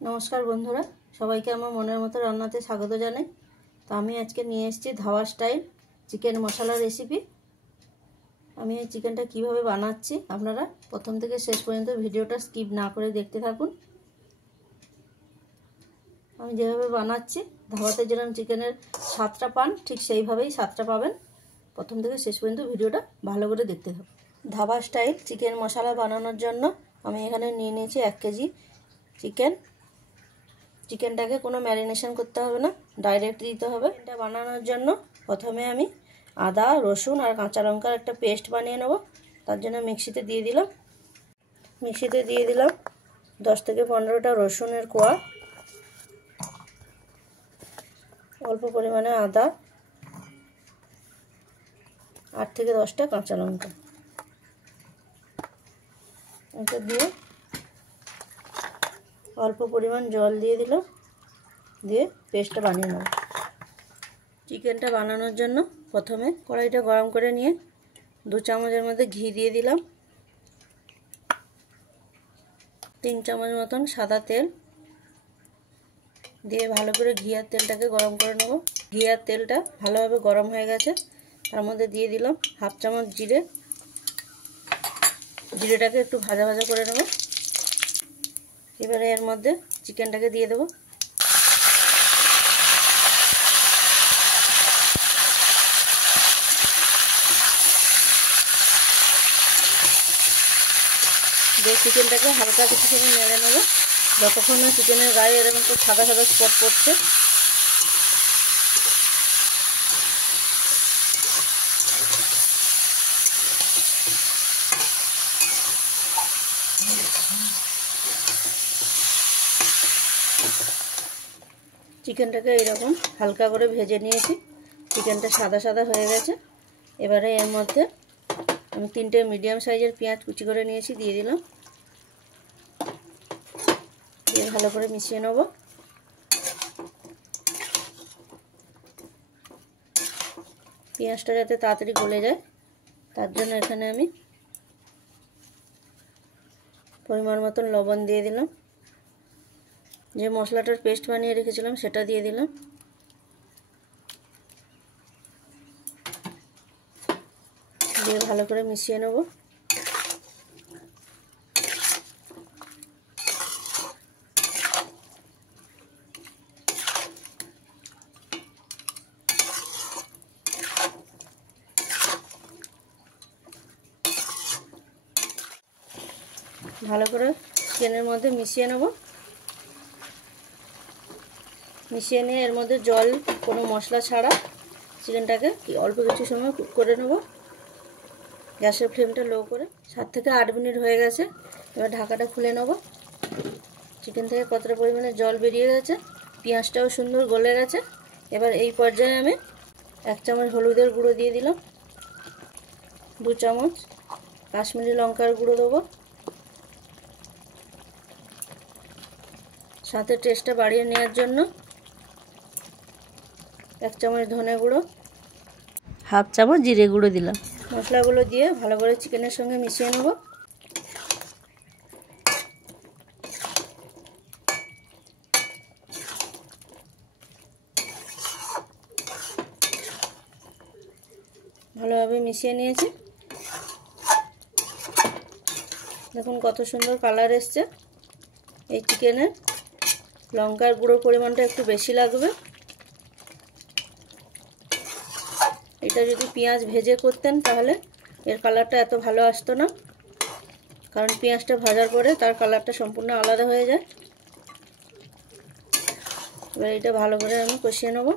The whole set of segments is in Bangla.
নমস্কার বন্ধুরা, সবাইকে আমার মনের মতো রান্নাতে স্বাগত জানাই। তো আমি আজকে নিয়ে এসেছি ধাবা স্টাইল চিকেন মশলা রেসিপি। আমি এই চিকেনটা কিভাবে বানাচ্ছি আপনারা প্রথম থেকে শেষ পর্যন্ত ভিডিওটা স্কিপ না করে দেখতে থাকুন। আমি যেভাবে বানাচ্ছি ধাবাতে যেরকম চিকেনের স্বাদটা পান ঠিক সেইভাবেই স্বাদটা পাবেন। প্রথম থেকে শেষ পর্যন্ত ভিডিওটা ভালো করে দেখতে থাকুন। ধাবা স্টাইল চিকেন মশলা বানানোর জন্য আমি এখানে নিয়ে নিয়েছি 1 কেজি চিকেনটাকে কোনো ম্যারিনেশন করতে হবে না, ডাইরেক্ট দিতে হবে। এটা বানানোর জন্য প্রথমে আমি আদা, রসুন আর কাঁচা লঙ্কার একটা পেস্ট বানিয়ে নেব। তার জন্য মিক্সিতে দিয়ে দিলাম 10 থেকে 15টা রসুনের কোয়া, অল্প পরিমাণে আদা, 8 থেকে 10টা কাঁচা লঙ্কা। এটা দিয়ে অল্প পরিমাণ জল দিয়ে দিলাম, দিয়ে পেস্টটা বানিয়ে নেব। চিকেনটা বানানোর জন্য প্রথমে কড়াইটা গরম করে নিয়ে 2 চামচের মধ্যে ঘি দিয়ে দিলাম, 3 চামচ মতন সাদা তেল দিয়ে ভালো করে ঘি আর তেলটাকে গরম করে নেব। ঘি আর তেলটা ভালোভাবে গরম হয়ে গেছে, তার মধ্যে দিয়ে দিলাম 1/2 চামচ জিরেটাকে একটু ভাজা ভাজা করে নেব। এবারে এর মধ্যে চিকেনটাকে দিয়ে দেবো। দিয়ে চিকেনটাকে হালকা কিছু সময় নেড়ে নেবো, যতক্ষণ না চিকেনের গায়ে এরকম একটু সাদা সাদা স্পট পড়ছে। চিকেনটাকে এরকম হালকা করে ভেজে নিয়েছি, চিকেনটা সাদা সাদা হয়ে গেছে। এবারে এর মধ্যে আমি 3টে মিডিয়াম সাইজের পেঁয়াজ কুচি করে নিয়েছি, দিয়ে দিলাম, দিয়ে ভালো করে মিশিয়ে নেব। পেঁয়াজটা যাতে তাড়াতাড়ি গলে যায় তার জন্য এখানে আমি পরিমাণ মতন লবণ দিয়ে দিলাম, যে মশলাটার পেস্ট বানিয়ে রেখেছিলাম সেটা দিয়ে দিলাম, দিয়ে ভালো করে মিশিয়ে নেব। ভালো করে চিকেনের মধ্যে মিশিয়ে নেব। মিশিয়ে নিয়ে এর মধ্যে জল, কোনো মশলা ছাড়া চিকেনটাকে অল্প কিছু সময় কুক করে নেব। গ্যাসের ফ্লেমটা লো করে 7 থেকে 8 মিনিট হয়ে গেছে। এবার ঢাকাটা খুলে নেব। চিকেন থেকে কতটা পরিমাণে জল বেরিয়ে গেছে, পেঁয়াজটাও সুন্দর গলে গেছে। এবার এই পর্যায়ে আমি 1 চামচ হলুদের গুঁড়ো দিয়ে দিলাম, 2 চামচ কাশ্মীরি লঙ্কার গুঁড়ো দেবো, সাথে টেস্টটা বাড়িয়ে নেওয়ার জন্য 1 চামচ ধনে গুঁড়ো, 1/2 চামচ জিরে গুঁড়ো দিলাম। মশলাগুলো দিয়ে ভালো করে চিকেনের সঙ্গে মিশিয়ে নেব। ভালোভাবে মিশিয়ে নিয়েছি। দেখুন কত সুন্দর কালার এসছে। এই চিকেনের লঙ্কার গুঁড়োর পরিমাণটা একটু বেশি লাগবে। এটা যদি পেঁয়াজ ভেজে করতেন তাহলে এর কালারটা এত ভালো আসতো না, কারণ পেঁয়াজটা ভাজার পরে তার কালারটা সম্পূর্ণ আলাদা হয়ে যায়। এবার এটা ভালো করে আমি কষিয়ে নেব।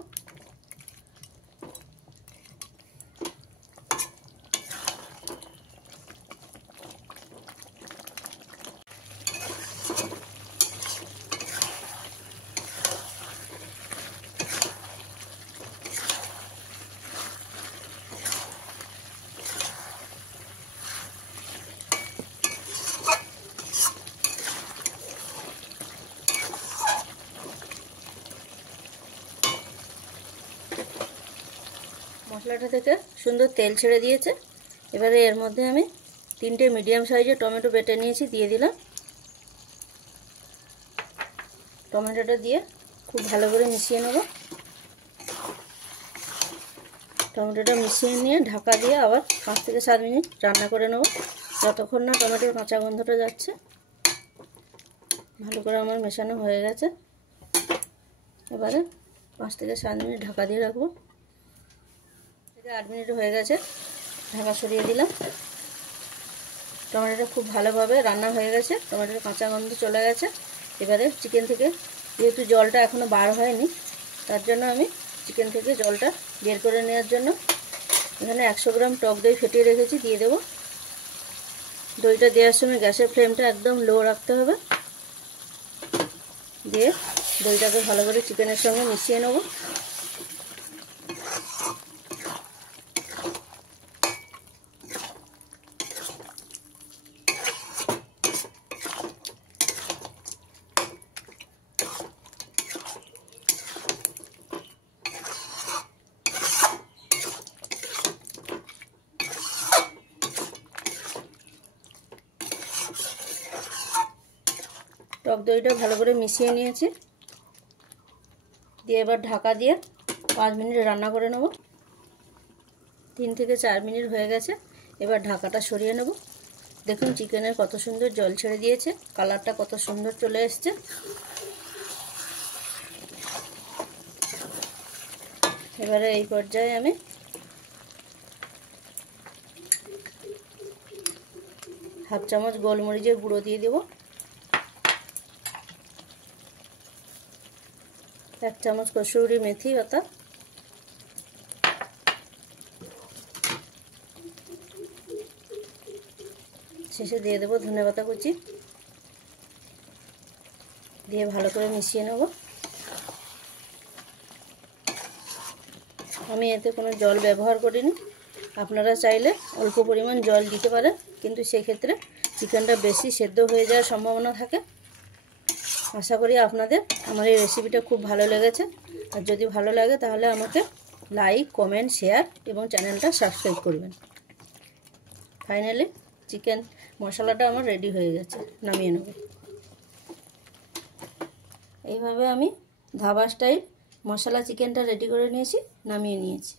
মশলাটা থেকে সুন্দর তেল ছেড়ে দিয়েছে। এবারে এর মধ্যে আমি 3টে মিডিয়াম সাইজের টমেটো বেটে নিয়েছি, দিয়ে দিলাম। টমেটোটা দিয়ে খুব ভালো করে মিশিয়ে নেব। টমেটোটা মিশিয়ে নিয়ে ঢাকা দিয়ে আবার 5 থেকে 7 মিনিট রান্না করে নেব, যতক্ষণ না টমেটোর কাঁচা গন্ধটা যাচ্ছে। ভালো করে আমার মেশানো হয়ে গেছে। এবারে 5 থেকে 7 মিনিট ঢাকা দিয়ে রাখবো। 8 মিনিট হয়ে গেছে, ঢাকা সরিয়ে দিলাম। টমেটোটা খুব ভালোভাবে রান্না হয়ে গেছে, টমেটোর কাঁচা গন্ধ চলে গেছে। এবারে চিকেন থেকে, যেহেতু জলটা এখনও বার হয়নি, তার জন্য আমি চিকেন থেকে জলটা বের করে নেওয়ার জন্য এখানে 100 গ্রাম টক দই ফেটিয়ে রেখেছি, দিয়ে দেবো। দইটা দেওয়ার সময় গ্যাসের ফ্লেমটা একদম লো রাখতে হবে। দিয়ে দইটাকে ভালো করে চিকেনের সঙ্গে মিশিয়ে নেব। টক দইটা ভালো করে মিশিয়ে নিয়েছি, দিয়ে এবার ঢাকা দিয়ে 5 মিনিট রান্না করে নেব। 3 থেকে 4 মিনিট হয়ে গেছে, এবার ঢাকাটা সরিয়ে নেব। দেখুন চিকেনের কত সুন্দর জল ছেড়ে দিয়েছে, কালারটা কত সুন্দর চলে এসছে। এবারে এই পর্যায়ে আমি হাফ চামচ গোলমরিচের গুঁড়ো দিয়ে দেব, 1 চামচ কসুরি মেথি পাতা, শেষে দিয়ে দেবো ধনেপাতা কুচি, দিয়ে ভালো করে মিশিয়ে নেব। আমি এতে কোনো জল ব্যবহার করিনি, আপনারা চাইলে অল্প পরিমাণ জল দিতে পারেন, কিন্তু সেক্ষেত্রে চিকেনটা বেশি সেদ্ধ হয়ে যাওয়ার সম্ভাবনা থাকে। আশা করি আপনাদের আমার এই রেসিপিটা খুব ভালো লেগেছে, আর যদি ভালো লাগে তাহলে আমাকে লাইক, কমেন্ট, শেয়ার এবং চ্যানেলটা সাবস্ক্রাইব করবেন। ফাইনালি চিকেন মশলাটা আমার রেডি হয়ে গেছে, নামিয়ে নেব। এইভাবে আমি ধাবা স্টাইল মশলা চিকেনটা রেডি করে নিয়েছি, নামিয়ে নিয়েছি।